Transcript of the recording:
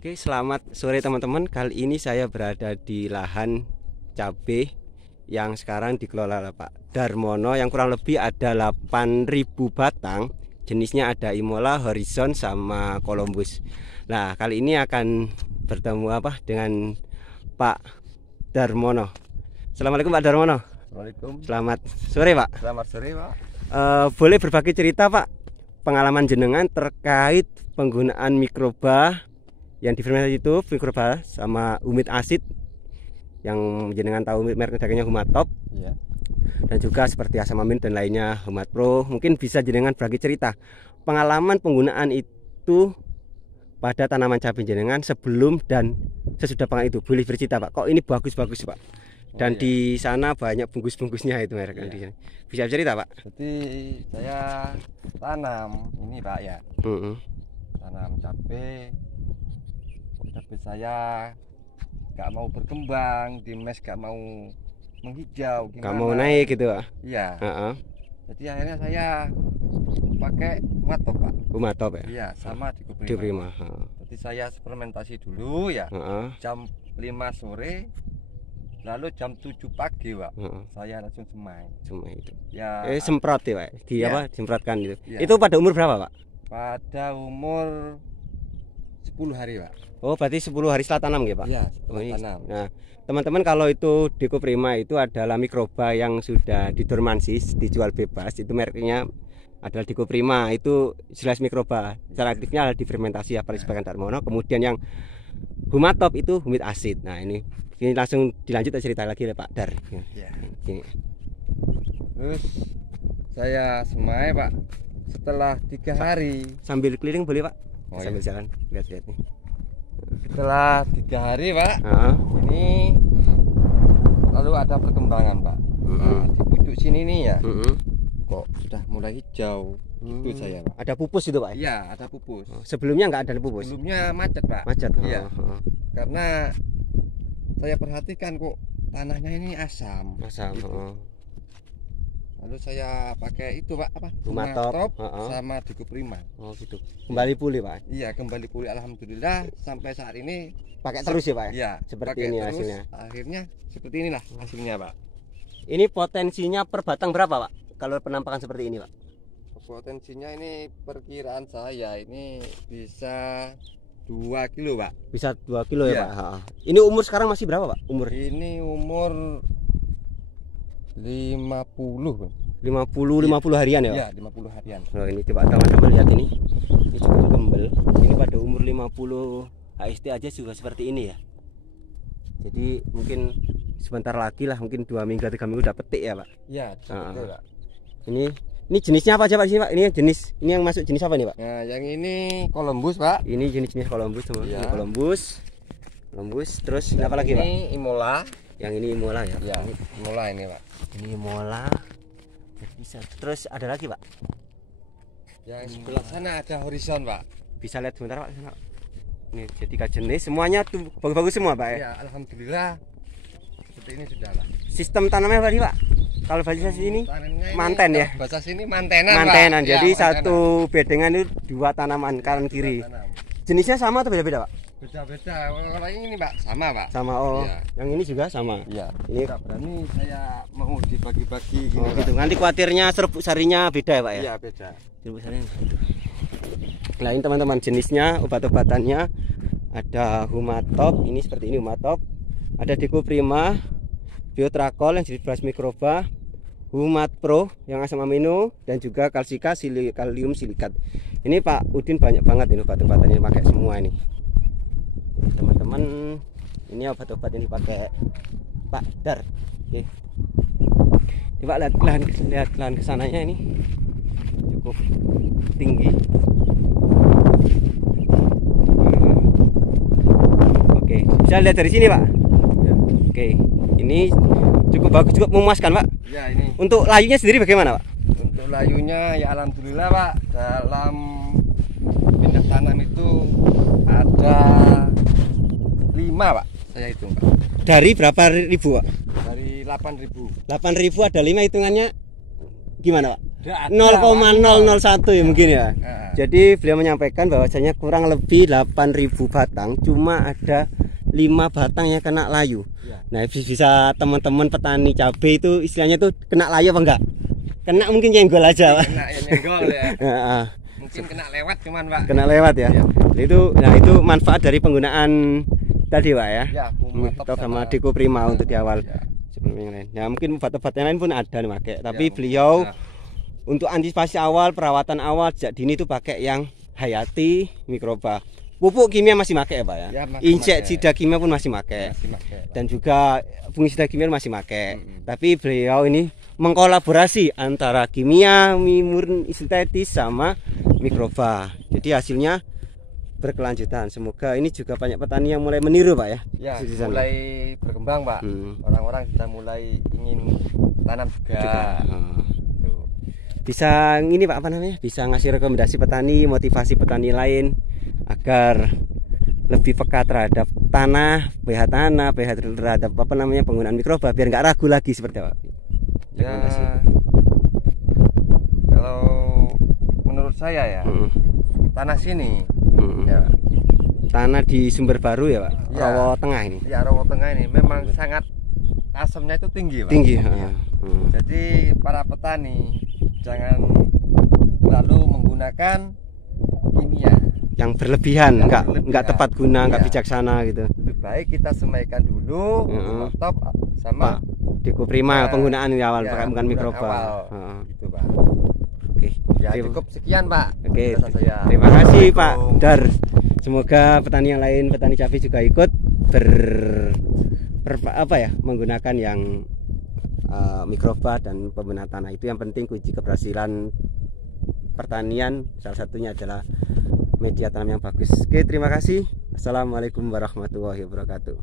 Oke, selamat sore teman-teman. Kali ini saya berada di lahan cabai yang sekarang dikelola oleh Pak Darmono, yang kurang lebih ada 8.000 batang. Jenisnya ada Imola, Horizon, sama Columbus. Nah, kali ini akan bertemu dengan Pak Darmono. Assalamualaikum Pak Darmono. Assalamualaikum. Selamat sore Pak. Selamat sore Pak. Boleh berbagi cerita Pak, pengalaman jenengan terkait penggunaan mikroba yang difermentasi itu, mikroba sama humid asid yang jenengan tahu merek dagangnya Humatop, Iya. dan juga seperti asam amin dan lainnya Humat Pro. Mungkin bisa jenengan berbagi cerita pengalaman penggunaan itu pada tanaman cabai jenengan sebelum dan sesudah penggunaan itu. Boleh bercerita Pak, kok ini bagus-bagus Pak, dan iya. di sana banyak bungkus-bungkusnya itu merek. Iya. Bisa cerita Pak? Jadi saya tanam ini Pak ya. Tanam cabai saya gak mau berkembang, di mes gak mau menghijau, gimana? Gak mau naik gitu Pak? Iya. Jadi akhirnya saya pakai Humatop Pak. Humatop ya? Iya, sama Dikoprima. Dikoprima. Jadi saya fermentasi dulu ya. Jam 5 sore, lalu jam 7 pagi Pak. Saya langsung semai. Semai itu. Ya. Semprot ya Pak? Disemprotkan gitu. Ya. Itu pada umur berapa Pak? Pada umur 10 hari Pak. Oh, berarti 10 hari setelah tanam ya Pak? Iya, setelah tanam. Nah, teman-teman, kalau itu Dikoprima itu adalah mikroba yang sudah didormansi, dijual bebas. Itu mereknya adalah Dikoprima. Itu jelas mikroba. Cara aktifnya adalah difermentasi apalagi sebagian Darmono. Kemudian yang Humatop itu humid asid. Nah, ini langsung dilanjut cerita lagi ya Pak Dar. Ya. Gini. Terus saya semai Pak. Setelah 3 hari. Sambil keliling boleh Pak? Oh, sambil iya. jalan, lihat-lihat nih. Setelah 3 hari Pak, ini lalu ada perkembangan Pak. Nah, di pucuk sini nih ya, kok sudah mulai hijau. Itu saya Pak. Ada pupus itu Pak? Iya, ada pupus. Sebelumnya nggak ada pupus? Sebelumnya macet Pak. Macet? Iya. Karena saya perhatikan kok tanahnya ini asam. Asam. Gitu. Lalu saya pakai itu Pak, Humatop sama Dikoprima. Oh gitu. Kembali pulih Pak? Iya, kembali pulih alhamdulillah. Sampai saat ini pakai terus ya Pak? Iya, seperti ini terus, hasilnya. Akhirnya seperti inilah hasilnya Pak. Ini potensinya per batang berapa Pak kalau penampakan seperti ini Pak? Potensinya ini perkiraan saya ini bisa 2 kilo Pak. Bisa 2 kilo ya Pak? Ini umur sekarang masih berapa Pak? Ini umur 50 harian ya Pak? Iya, 50 harian. Nah, ini coba teman-teman lihat ini cukup gembel. Ini pada umur 50 HST aja juga seperti ini ya. Jadi mungkin sebentar lagi lah, mungkin 2 minggu 3 minggu udah petik ya Pak? Iya, betul Pak. Ini jenisnya apa aja Pak sini Pak? Ini yang masuk jenis apa nih Pak? Nah, yang ini Columbus Pak. Ini jenis Columbus teman. Ya. Columbus. Terus ini apa lagi Pak? Ini Imola. Yang ini Imola ya? Ya, Imola ini Pak. Ini Imola. Bisa. Terus ada lagi Pak? Yang sebelah sana ada Horizon Pak. Bisa lihat sebentar Pak. Ini jadi jenis semuanya tuh bagus-bagus semua Pak ya? Ya, alhamdulillah. Seperti ini sudah Pak. Sistem tanamnya apa Pak? Kalau validasi ini manten ya? Bahasa sini mantenan Mantenan. Pak. Jadi ya, satu bedengan itu 2 tanaman kanan kiri. Jenisnya sama atau beda-beda Pak? Beda-beda. Kalau ini Pak sama Pak. Sama ya. Yang ini juga sama. Iya. Ini tidak berani saya mau dibagi-bagi gini. Gitu. Nanti khawatirnya serbuk sarinya beda ya Pak ya? Iya beda. Serbuk sarinya. Nah ini teman-teman jenisnya, obat-obatannya ada Humatop, ini seperti ini Humatop, ada Dikoprima, Biotracol yang jenis beras mikroba, Humat Pro yang asam amino, dan juga kalsika, kalium silikat. Ini Pak Udin banyak banget ini obat-obatannya pakai semua ini. Teman-teman, ini obat-obat ini pakai Pak Dar. Oke. Coba lihat lahan kesananya ini cukup tinggi. Oke, bisa lihat dari sini Pak. Ya. Oke, ini cukup bagus, cukup memuaskan Pak. Ya ini. Untuk layunya sendiri bagaimana Pak? Untuk layunya ya alhamdulillah Pak. Dalam pindah tanam itu ada 5 Pak. Saya hitung Pak. Dari berapa ribu Pak? Dari 8.000. 8.000 ada 5, hitungannya gimana Pak? 0,001 ya mungkin ya. Jadi beliau menyampaikan bahwasanya kurang lebih 8.000 batang, cuma ada 5 batang yang kena layu. Ya. Nah, bisa teman-teman petani cabai itu istilahnya tuh kena layu apa enggak? Kena mungkin nyenggol aja, Pak. Kena nyenggol ya. Mungkin kena lewat cuman, Pak. Kena lewat ya. Ya. Itu manfaat dari penggunaan tadi, Pak ya. Ya, Humatop sama Dekoprima untuk di awal. Ya. Sebelum yang lain. Ya, mungkin obat-obat yang lain pun ada nih pakai, tapi Ya, beliau ya. untuk antisipasi awal, perawatan awal sejak dini itu pakai yang Hayati Mikroba. Pupuk kimia masih pakai ya, Pak ya. Ya, masih Inseksida kimia pun masih pakai. Masih pakai, Pak. Dan juga fungisida kimia masih pakai. Tapi beliau ini mengkolaborasi antara kimia, murni sintetis sama mikroba. Jadi hasilnya berkelanjutan. Semoga ini juga banyak petani yang mulai meniru, Pak ya. Ya, Di sana. mulai berkembang, Pak. Orang-orang sudah mulai ingin tanam juga. Tuh. Bisa ini, Pak, apa namanya? Bisa ngasih rekomendasi petani, motivasi petani lain agar lebih peka terhadap tanah, pH terhadap apa namanya penggunaan mikroba biar nggak ragu lagi seperti apa? Ya, kalau menurut saya ya, tanah sini, ya, tanah di Sumber Baru ya, Pak. Ya. Rawa Tengah ini. Ya, Rawa Tengah ini memang sangat asamnya itu tinggi, Pak. Tinggi. Jadi para petani jangan lalu menggunakan kimia Yang berlebihan, Yang nggak tepat guna, nggak Iya. bijaksana gitu. Lebih baik kita semaikan dulu top sama Dekoprima penggunaan di awal, ya, bukan mikroba. awal. Gitu, Pak. Oke. Ya, cukup sekian, Pak. Oke. Pesan saya. Terima kasih, Pak Assalamualaikum. Dar. Semoga petani yang lain, petani cabai juga ikut menggunakan yang mikroba dan pembenahan tanah. Itu yang penting kunci keberhasilan pertanian, salah satunya adalah media tanam yang bagus. Oke, terima kasih. Assalamualaikum warahmatullahi wabarakatuh.